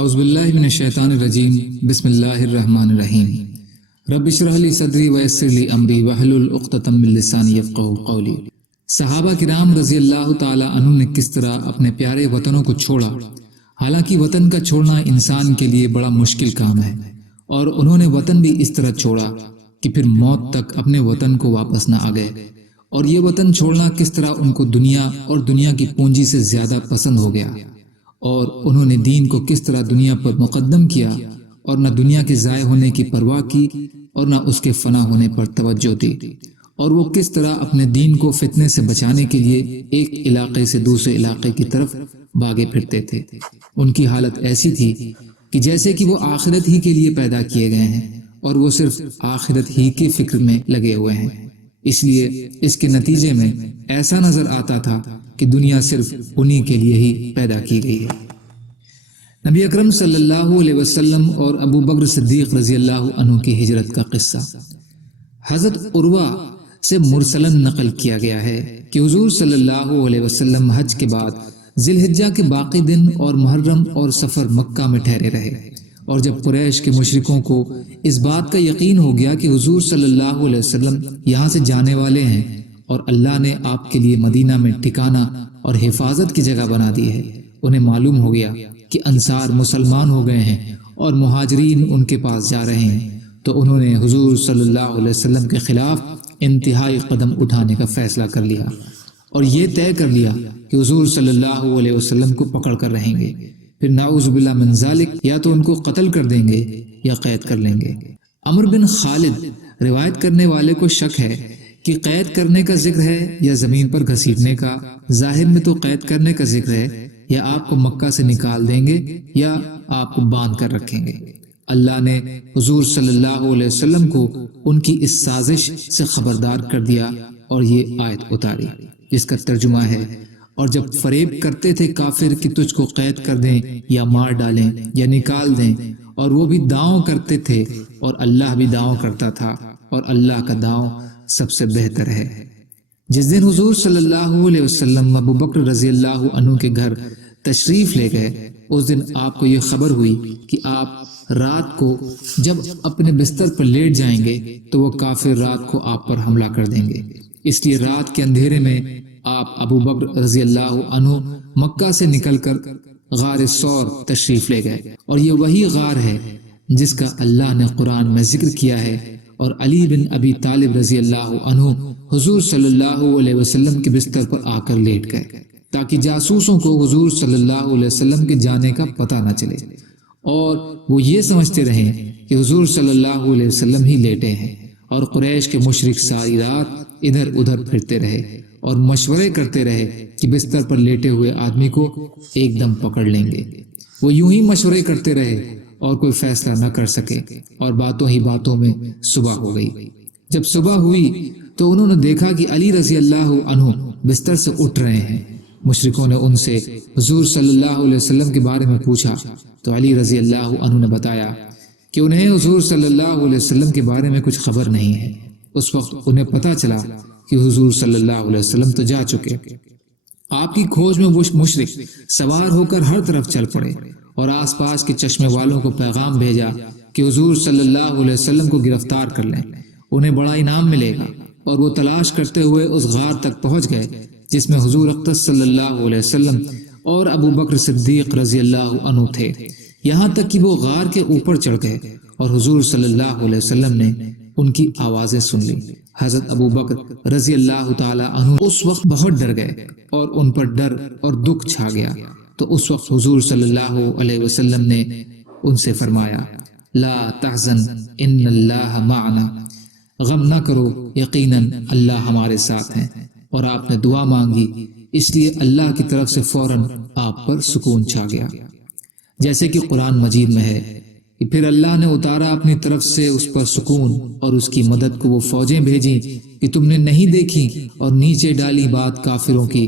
اعوذ باللہ من الشیطان الرجیم بسم اللہ الرحمن الرحیم رب اشرح لی صدری ویسر لی امری واحلل عقدۃ من لسانی یفقہوا قولی۔ صحابہ کرام رضی اللہ تعالی عنہ نے کس طرح اپنے پیارے وطنوں کو چھوڑا، حالانکہ وطن کا چھوڑنا انسان کے لیے بڑا مشکل کام ہے، اور انہوں نے وطن بھی اس طرح چھوڑا کہ پھر موت تک اپنے وطن کو واپس نہ آ گئے، اور یہ وطن چھوڑنا کس طرح ان کو دنیا اور دنیا کی پونجی سے زیادہ پسند ہو گیا، اور انہوں نے دین کو کس طرح دنیا پر مقدم کیا اور نہ دنیا کے ضائع ہونے کی پرواہ کی اور نہ اس کے فنا ہونے پر توجہ دی، اور وہ کس طرح اپنے دین کو فتنے سے بچانے کے لیے ایک علاقے سے دوسرے علاقے کی طرف بھاگے پھرتے تھے۔ ان کی حالت ایسی تھی کہ جیسے کہ وہ آخرت ہی کے لیے پیدا کیے گئے ہیں اور وہ صرف آخرت ہی کی فکر میں لگے ہوئے ہیں، اس لیے اس کے نتیجے میں ایسا نظر آتا تھا کہ دنیا صرف انہی کے لیے ہی پیدا کی گئی ہے۔ نبی اکرم صلی اللہ علیہ وسلم اور ابو بکر صدیق رضی اللہ عنہ کی ہجرت کا قصہ حضرت عروہ سے مرسلاً نقل کیا گیا ہے کہ حضور صلی اللہ علیہ وسلم حج کے بعد ذی الحجہ کے باقی دن اور محرم اور سفر مکہ میں ٹھہرے رہے، اور جب قریش کے مشرکوں کو اس بات کا یقین ہو گیا کہ حضور صلی اللہ علیہ وسلم یہاں سے جانے والے ہیں اور اللہ نے آپ کے لیے مدینہ میں ٹھکانہ اور حفاظت کی جگہ بنا دی ہے، انہیں معلوم ہو گیا کہ انصار مسلمان ہو گئے ہیں اور مہاجرین ان کے پاس جا رہے ہیں، تو انہوں نے حضور صلی اللہ علیہ وسلم کے خلاف انتہائی قدم اٹھانے کا فیصلہ کر لیا، اور یہ طے کر لیا کہ حضور صلی اللہ علیہ وسلم کو پکڑ کر رہیں گے، پھر نعوذ باللہ من ذالک یا تو ان کو قتل کر دیں گے یا قید کر لیں گے۔ عمر بن خالد روایت کرنے والے کو شک ہے کہ قید کرنے کا ذکر ہے یا زمین پر گھسیٹنے کا، ظاہر میں تو قید کرنے کا ذکر ہے، یا آپ کو مکہ سے نکال دیں گے یا آپ کو باندھ کر رکھیں گے۔ اللہ نے حضور صلی اللہ علیہ وسلم کو ان کی اس سازش سے خبردار کر دیا اور یہ آیت اتاری جس کا ترجمہ ہے، اور جب فریب کرتے تھے کافر کہ تجھ کو قید کر دیں یا مار ڈالیں یا نکال دیں، اور وہ بھی دعویٰ کرتے تھے اور اللہ بھی دعویٰ کرتا تھا، اور اللہ کا دعویٰ سب سے بہتر ہے۔ جس دن حضور صلی اللہ علیہ وسلم ابو بکر رضی اللہ عنہ کے گھر تشریف لے گئے، اس دن آپ کو یہ خبر ہوئی کہ آپ رات کو جب اپنے بستر پر لیٹ جائیں گے تو وہ کافر رات کو آپ پر حملہ کر دیں گے، اس لیے رات کے اندھیرے میں آپ ابو بکر رضی اللہ عنہ مکہ سے نکل کر غار ثور تشریف لے گئے، اور یہ وہی غار ہے جس کا اللہ نے قرآن میں ذکر کیا ہے، اور علی بن ابی طالب رضی اللہ عنہ حضور صلی اللہ علیہ وسلم کے بستر پر آ کر لیٹ گئے تاکہ جاسوسوں کو حضور صلی اللہ علیہ وسلم کے جانے کا پتہ نہ چلے، اور وہ یہ سمجھتے رہیں کہ حضور صلی اللہ علیہ وسلم ہی لیٹے ہیں، اور قریش کے مشرک ساری رات ادھر ادھر پھرتے رہے اور مشورے کرتے رہے کہ بستر پر لیٹے ہوئے آدمی کو ایک دم پکڑ لیں گے۔ وہ یوں ہی مشورے کرتے رہے اور کوئی فیصلہ نہ کر سکے، اور باتوں ہی باتوں میں صبح ہو گئی۔ جب صبح ہوئی تو انہوں نے دیکھا کہ علی رضی اللہ عنہ بستر سے اٹھ رہے ہیں۔ مشرکوں نے ان سے حضور صلی اللہ علیہ وسلم کے بارے میں پوچھا تو علی رضی اللہ عنہ نے بتایا کہ انہیں حضور صلی اللہ علیہ وسلم کے بارے میں کچھ خبر نہیں ہے۔ اس وقت انہیں پتہ چلا کہ حضور صلی اللہ علیہ وسلم تو جا چکے۔ آپ کی کھوج میں وہ مشرک سوار ہو کر ہر طرف چل پڑے اور آس پاس کے چشمے والوں کو پیغام بھیجا کہ حضور صلی اللہ علیہ وسلم کو گرفتار کر لیں، انہیں بڑا انعام ملے گا، اور وہ تلاش کرتے ہوئے اس غار تک پہنچ گئے جس میں حضور اقدس صلی اللہ علیہ وسلم اور ابو بکر صدیق رضی اللہ عنہ تھے، یہاں تک کہ وہ غار کے اوپر چڑھ گئے اور حضور صلی اللہ علیہ وسلم نے ان کی آوازیں سن لی۔ حضرت ابو بکر رضی اللہ تعالی عنہ اس وقت بہت ڈر گئے اور ان پر ڈر اور دکھ چھا گیا، تو اس وقت حضور صلی اللہ علیہ وسلم نے ان سے فرمایا، لا تحزن ان اللہ معنا، غم نہ کرو، یقیناً اللہ ہمارے ساتھ ہیں، اور آپ نے دعا مانگی، اس لیے اللہ کی طرف سے فوراً آپ پر سکون چھا گیا، جیسے کہ قرآن مجید میں ہے کہ پھر اللہ نے اتارا اپنی طرف سے اس پر سکون، اور اس کی مدد کو وہ فوجیں بھیجیں کہ تم نے نہیں دیکھی، اور نیچے ڈالی بات کافروں کی،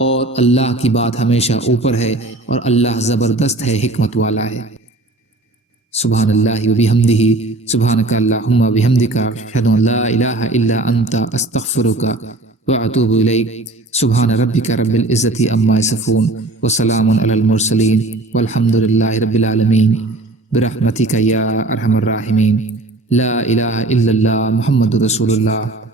اور اللہ کی بات ہمیشہ اوپر ہے، اور اللہ زبردست ہے، حکمت والا ہے۔ سبحان اللہ و بحمدہ، سبحانک اللہم و بحمدک، اشہد ان لا الہ الا انت، استغفرک وأتوب إليك. سبحان ربك رب العزة عما يصفون وسلام على المرسلين والحمد لله رب العالمين برحمتك يا أرحم الراحمين. لا إله إلا الله محمد رسول الله.